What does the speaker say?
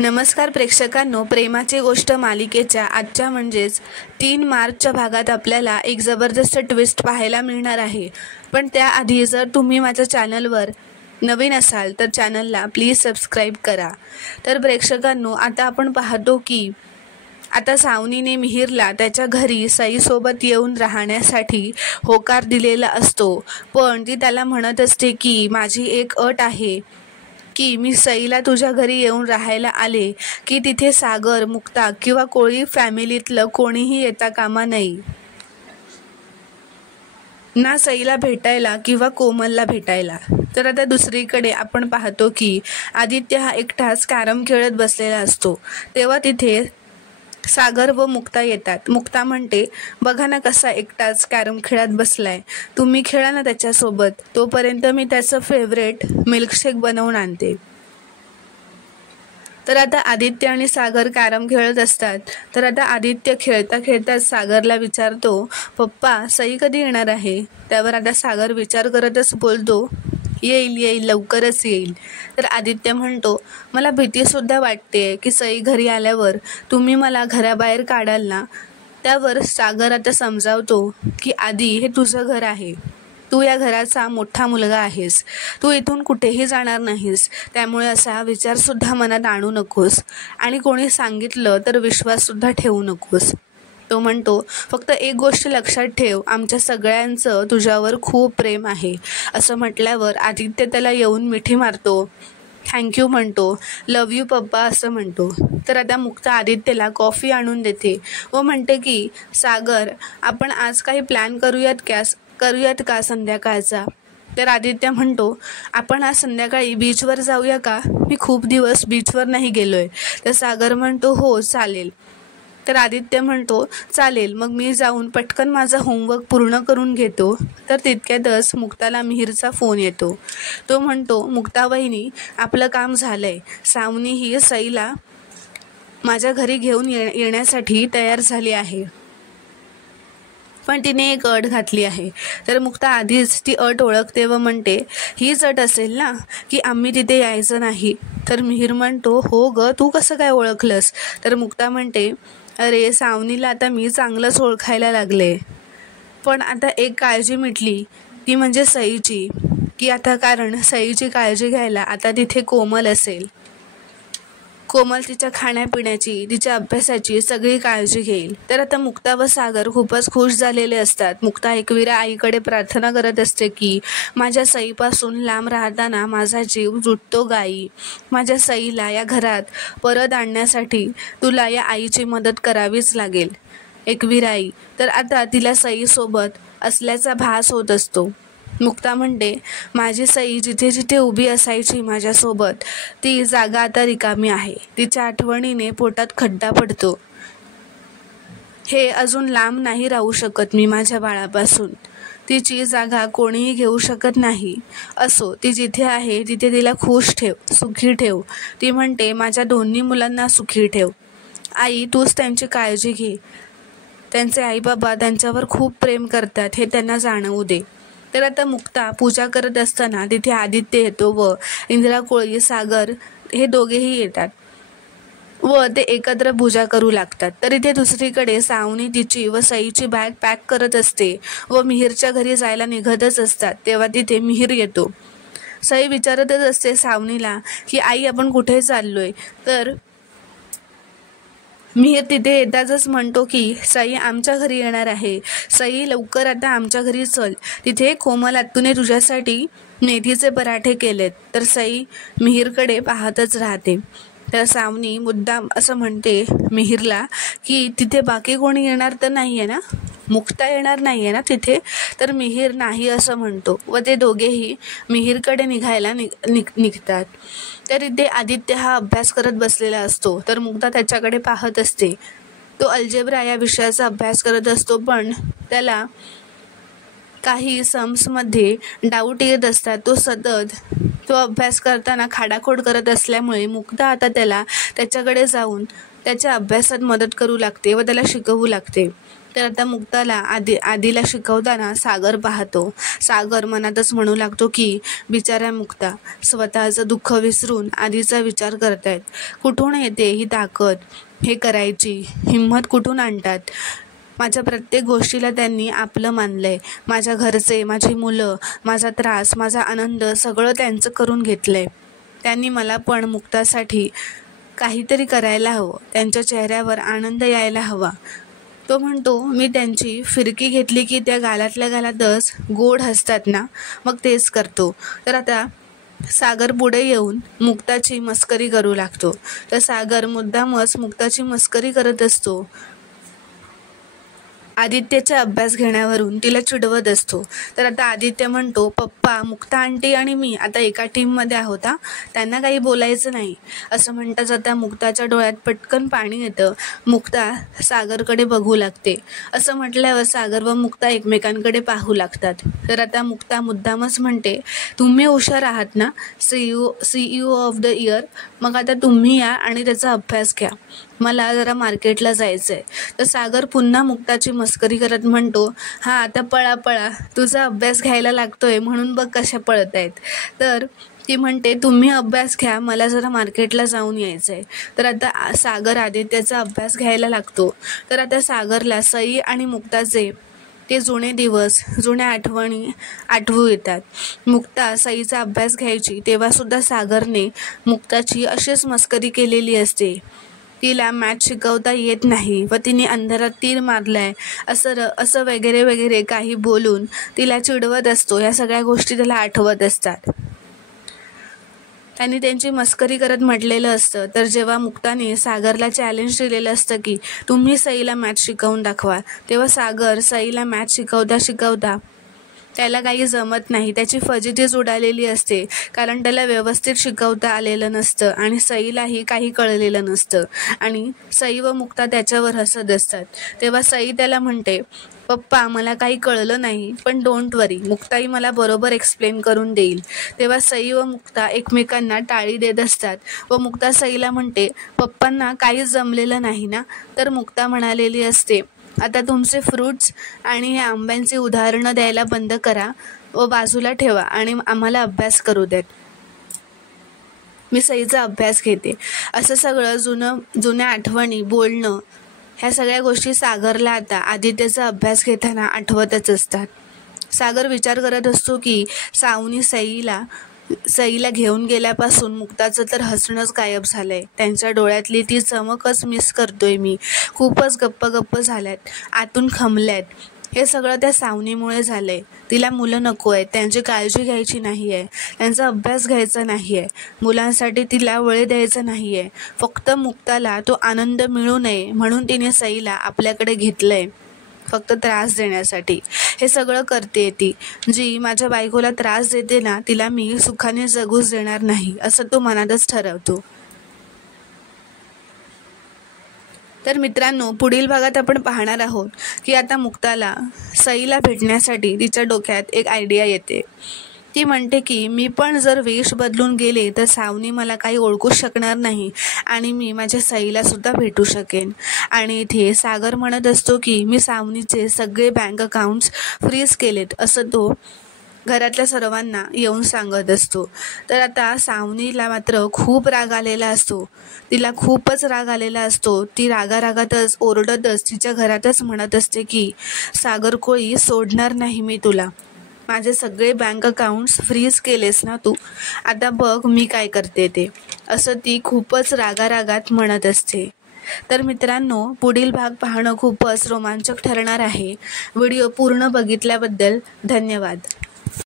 नमस्कार प्रेक्षकांनो, प्रेमाची गोष्ट मालिकेच्या आजच्या म्हणजेच 3 मार्चच्या भागात आपल्याला एक जबरदस्त ट्विस्ट पाहायला मिळणार आहे. पण त्याआधी जर तुम्ही माझ्या चॅनलवर नवीन असाल तर चॅनलला प्लीज सबस्क्राईब करा. तर प्रेक्षकांनो, आता आपण पाहतो की आता सावनीने मिहिरला त्याच्या घरी सईसोबत येऊन राहण्यासाठी होकार दिलेला असतो. पण ती त्याला म्हणत असते की माझी एक अट आहे की मी सईला तुझ्या घरी येऊन राहायला आले की तिथे सागर, मुक्ता किंवा कोळी फॅमिलीतलं कोणीही येता कामा नये, ना सईला भेटायला किंवा कोमलला भेटायला. तर आता दुसरीकडे आपण पाहतो की आदित्य हा एकटाच कॅरम खेळत बसलेला असतो. तेव्हा तिथे सागर व मुक्ता येतात. मुक्ता म्हणते, बघा ना कसा एकटाच कॅरम खेळत बसलाय, तुम्ही खेळा ना त्याच्यासोबत, तोपर्यंत मी त्याचं फेवरेट मिल्कशेक बनवून आणते. तर आता आदित्य आणि सागर कॅरम खेळत असतात. तर आता आदित्य खेळता खेळता सागरला विचारतो, पप्पा सई कधी येणार आहे? त्यावर आता सागर विचार करतच बोलतो, येईल लवकरच येईल. तर आदित्य म्हणतो, मला भीतीसुद्धा वाटते की सई घरी आल्यावर तुम्ही मला घराबाहेर काढाल ना. त्यावर सागर आता समजावतो की आधी हे तुझं घर आहे, तू या घराचा मोठा मुलगा आहेस, तू इथून कुठेही जाणार नाहीस, त्यामुळे असा विचारसुद्धा मनात आणू नकोस आणि कोणी सांगितलं तर विश्वाससुद्धा ठेवू नकोस. तो म्हणतो, फक्त एक गोष्ट लक्षात ठेव, आमच्या सगळ्यांचं तुझ्यावर खूप प्रेम आहे. असं म्हटल्यावर आदित्य त्याला येऊन मिठी मारतो, थँक्यू म्हणतो, लव यू पप्पा असं म्हणतो. तर आता मुक्ता आदित्यला कॉफी आणून देते व म्हणते की सागर, आपण आज काही प्लॅन करूयात का संध्याकाळचा? तर आदित्य म्हणतो, आपण आज संध्याकाळी बीचवर जाऊया का? मी खूप दिवस बीचवर नाही गेलोय. तर सागर म्हणतो, हो चालेल. तर आदित्य म्हणतो, चालेल, मग मी जाऊन पटकन माझा होमवर्क पूर्ण करून घेतो. तर तितक्यातच मुक्ताला मिहिरचा फोन येतो. तो म्हणतो, मुक्ता वहिनी, आपलं काम झालंय, सावनी ही सईला माझ्या घरी घेऊन येण्यासाठी तयार झाली आहे, पण तिने एक अट घातली आहे. तर मुक्ता आधीच ती अट ओळखते व म्हणते, हीच अट असेल ना की आम्ही तिथे यायचं नाही? तर मिहिर म्हणतो, हो ग, तू कसं काय ओळखलंस? तर मुक्ता म्हणते, अरे सावनीला आता मी चांगलंच ओळखायला लागले, पण आता एक काळजी मिटली, ती म्हणजे सईची, की आता कारण सईची काळजी घ्यायला आता तिथे कोमल असेल. कोमल तिच्या खाण्यापिण्याची, तिच्या अभ्यासाची सगळी काळजी घेईल. तर आता मुक्ता व सागर खूपच खुश झालेले असतात. मुक्ता एकविरा आईकडे प्रार्थना करत असते की माझ्या सईपासून लांब राहताना माझा जीव जुटतो गाई, माझ्या सईला या घरात परत आणण्यासाठी तुला या आईची मदत करावीच लागेल एकविरा आई. तर आता तिला सईसोबत असल्याचा भास होत असतो. मुक्ता म्हणते, माझी सई जिथे जिथे उभी असायची माझ्यासोबत, ती जागा आता रिकामी आहे. तिच्या आठवणीने पोटात खड्डा पडतो. हे अजून लांब नाही राहू शकत मी माझ्या बाळापासून. तिची जागा कोणीही घेऊ शकत नाही. असो, ती जिथे आहे तिथे तिला खुश ठेव, सुखी ठेव. ती म्हणते, माझ्या दोन्ही मुलांना सुखी ठेव. आई, तूच त्यांची काळजी घे. त्यांचे आई बाबा त्यांच्यावर खूप प्रेम करतात हे त्यांना जाणवू दे. तर आता मुक्ता पूजा करत असताना तिथे आदित्य येतो व इंदिरा कोळी, सागर हे दोघेही येतात व ते एकत्र पूजा करू लागतात. तर इथे दुसरीकडे सावनी तिची व सईची बॅग पॅक करत असते व मिहिरच्या घरी जायला निघतच असतात. तेव्हा तिथे मिहिर येतो. सई विचारतच असते सावनीला की आई, आपण कुठे चाललोय? तर मिहिर तिथे येताच म्हणतो की सई आमच्या घरी येणार आहे, सई लवकर आता आमच्या घरी चल, तिथे कोमल आत्तूने तुझ्यासाठी मेथीचे पराठे केलेत. तर सई मिहिरकडे पाहतच राहते. तर सावनी मुद्दाम असं म्हणते मिहिरला की तिथे बाकी कोणी येणार तर नाही आहे ना, मुक्ता येणार नाही आहे ना तिथे? तर मिहिर नाही असं म्हणतो व ते दोघेही मिहिरकडे निघायला निघतात. तर इथे आदित्य हा अभ्यास करत बसलेला असतो. तर मुक्ता त्याच्याकडे पाहत असते. तो अल्जेब्रा या विषयाचा अभ्यास करत असतो, पण त्याला काही सम्समध्ये डाऊट येत असतात. तो अभ्यास करताना खाडाखोड करत असल्यामुळे मुक्ता आता त्याच्याकडे जाऊन त्याच्या अभ्यासात मदत करू लागते व त्याला शिकवू लागते. तर आता मुक्ताला आधीला शिकवताना सागर पाहतो. सागर मनातच म्हणू लागतो की बिचाऱ्या मुक्ता स्वतःचं दुःख विसरून आधीचा विचार करतायत. कुठून येते ही ताकद, हे करायची हिंमत कुठून आणतात? माझ्या प्रत्येक गोष्टीला त्यांनी आपलं मानलंय. माझ्या घरचे, माझी मुलं, माझा त्रास, माझा आनंद सगळं त्यांचं करून घेतलंय. त्यांनी मला पण मुक्तासाठी काहीतरी करायला हवं. त्यांच्या चेहऱ्यावर आनंद यायला हवा. तो म्हणतो, मी त्यांची फिरकी घेतली की त्या गालातल्या गालातच गोड हसतात ना, मग तेच करतो. तर आता सागर पुढे येऊन मुक्ताची मस्करी करू लागतो. तर सागर मुद्दामच मुक्ताची मस्करी करत असतो. आदित्यच्या अभ्यास घेण्यावरून तिला चिडवत असतो. तर आता आदित्य म्हणतो, पप्पा मुक्ता आंटी आणि मी आता एका टीममध्ये आहोत हा, त्यांना काही बोलायचं नाही. असं म्हणताच आता मुक्ताच्या डोळ्यात पटकन पाणी येतं. मुक्ता सागरकडे बघू लागते. असं म्हटल्यावर सागर व मुक्ता एकमेकांकडे पाहू लागतात. तर आता मुक्ता मुद्दामच म्हणते, तुम्ही हुशार आहात ना, CEO ऑफ द इयर, मग आता तुम्ही या आणि त्याचा अभ्यास घ्या. मला जरा मार्केटला जायचं आहे. तर सागर पुन्हा मुक्ताची मस्करी करत म्हणतो, हां आता पळा पळा, तुझा अभ्यास घ्यायला लागतोय म्हणून बघ कशा पळत आहेत. तर ती म्हणते, तुम्ही अभ्यास घ्या, मला जरा मार्केटला जाऊन यायचं आहे. तर आता सागर आदित्याचा अभ्यास घ्यायला लागतो. तर आता सागरला सई आणि मुक्ताचे ते जुने दिवस, जुन्या आठवणी आठवू येतात. मुक्ता सईचा अभ्यास घ्यायची तेव्हासुद्धा सागरने मुक्ताची अशीच मस्करी केलेली असते. तिला मॅथ शिकवता येत नाही व तिने अंधारात तीर मारलाय असं वगैरे वगैरे काही बोलून तिला चिडवत असतो. या सगळ्या गोष्टी त्याला आठवत असतात. त्यांनी त्यांची मस्करी करत म्हटलेलं असतं. तर जेव्हा मुक्ताने सागरला चॅलेंज दिलेलं असतं की तुम्ही सईला मॅथ शिकवून दाखवा, तेव्हा सागर सईला मॅथ शिकवता त्याला काही जमत नाही. त्याची फजितीच उडालेली असते, कारण त्याला व्यवस्थित शिकवता आलेलं नसतं आणि सईलाही काही कळलेलं नसतं आणि सई व मुक्ता त्याच्यावर हसत असतात. तेव्हा सई त्याला म्हणते, पप्पा मला काही कळलं नाही, पण डोंट वरी, मुक्ताई मला बरोबर एक्सप्लेन करून देईल. तेव्हा सई व मुक्ता एकमेकांना टाळी देत असतात व मुक्ता सईला म्हणते, पप्पांना काहीच जमलेलं नाही ना. तर मुक्ता म्हणालेली असते, आता तुमचे फ्रूट्स आणि ह्या आंब्यांची उदाहरणं द्यायला बंद करा व बाजूला ठेवा आणि आम्हाला अभ्यास करू देत. मी सईचा अभ्यास घेते. असं सगळं जुन्या आठवणी, बोलणं, ह्या सगळ्या गोष्टी सागरला आता आदित्यचा अभ्यास घेताना आठवतच असतात. सागर विचार करत असतो की सावनी सईला घेऊन गेल्यापासून मुक्ताचं तर हसणंच गायब झालंय. त्यांच्या डोळ्यातली ती चमकच मिस करतोय मी. खूपच गप्प झाल्यात, आतून खमल्यात. हे सगळं त्या सावनीमुळे झालंय. तिला मुलं नको आहेत, त्यांची काळजी घ्यायची नाही आहे, त्यांचा अभ्यास घ्यायचा नाही आहे, मुलांसाठी तिला वेळ द्यायचा नाही आहे. फक्त मुक्ताला तो आनंद मिळू नये म्हणून तिने सईला आपल्याकडे घेतलंय, फक्त त्रास देण्यासाठी. हे सगळं करते ती. जी माझ्या बायकोला त्रास देते ना, तिला मी सुखाने जगूच देणार नाही, असं तो मनातच ठरवतो. तर मित्रांनो, पुढील भागात आपण पाहणार आहोत की आता मुक्ताला सईला भेटण्यासाठी तिच्या डोक्यात एक आयडिया येते. ती म्हणते की मी पण जर वेश बदलून गेले तर सावनी मला काही ओळखू शकणार नाही आणि मी माझ्या सईला सुद्धा भेटू शकेन. आणि इथे सागर म्हणत असतो की मी सावनीचे सगळे बँक अकाउंट्स फ्रीज केलेत, असं तो घरातल्या सर्वांना येऊन सांगत असतो. तर आता सावनीला मात्र खूप राग आलेला असतो. तिला खूपच राग आलेला असतो. ती रागारागातच ओरडतच तिच्या घरातच म्हणत असते की सागर कोळी, सोडणार नाही मी तुला. माझे सगळे बँक अकाउंट्स फ्रीज केलेस ना तू, आता बघ मी काय करते ते, असं ती खूपच रागारागात म्हणत असते. तर मित्रांनो, पुढील भाग पाहणं खूपच रोमांचक ठरणार आहे. व्हिडिओ पूर्ण बघितल्याबद्दल धन्यवाद.